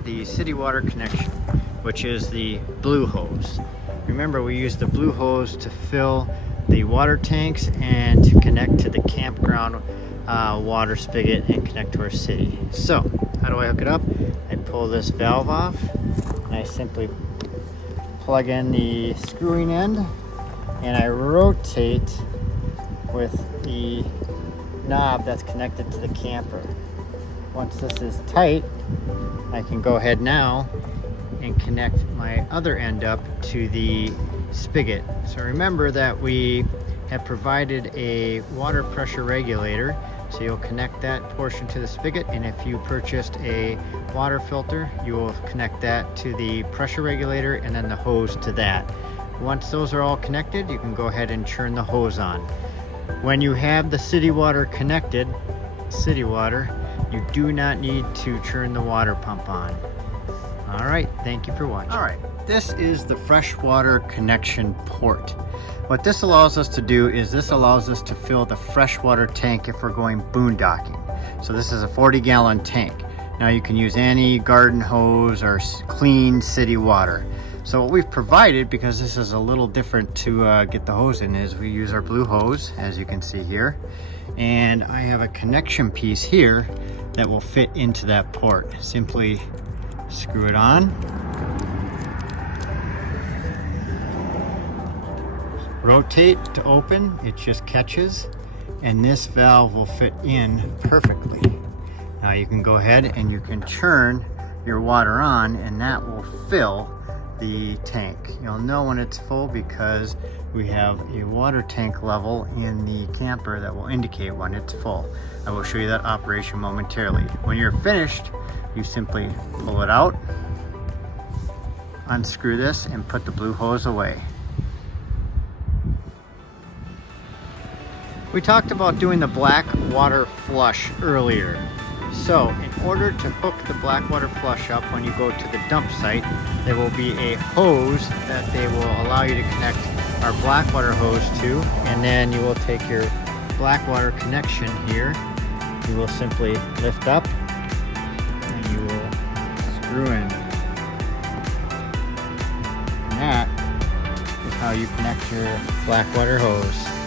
have the city water connection, which is the blue hose. Remember, we use the blue hose to fill the water tanks and to connect to the campground water spigot and connect to our city. So, how do I hook it up? I pull this valve off and I simply plug in the screwing end and I rotate with the knob that's connected to the camper. Once this is tight, I can go ahead now and connect my other end up to the spigot. So remember that we have provided a water pressure regulator, so you'll connect that portion to the spigot, and if you purchased a water filter, you will connect that to the pressure regulator and then the hose to that. Once those are all connected, you can go ahead and turn the hose on. When you have the city water connected, city water, you do not need to turn the water pump on. All right, thank you for watching. All right, this is the freshwater connection port. What this allows us to do is this allows us to fill the freshwater tank if we're going boondocking. So this is a 40-gallon tank. Now you can use any garden hose or clean city water. So what we've provided, because this is a little different to get the hose in, is we use our blue hose, as you can see here. And I have a connection piece here that will fit into that port. Simply screw it on. Rotate to open, it just catches, and this valve will fit in perfectly. Now you can go ahead and you can turn your water on and that will fill the tank. You'll know when it's full because we have a water tank level in the camper that will indicate when it's full. I will show you that operation momentarily. When you're finished, you simply pull it out, unscrew this, and put the blue hose away. We talked about doing the black water flush earlier. So in order to hook the black water flush up when you go to the dump site, there will be a hose that they will allow you to connect our black water hose to, and then you will take your black water connection here. You will simply lift up and you will screw in. And that is how you connect your black water hose.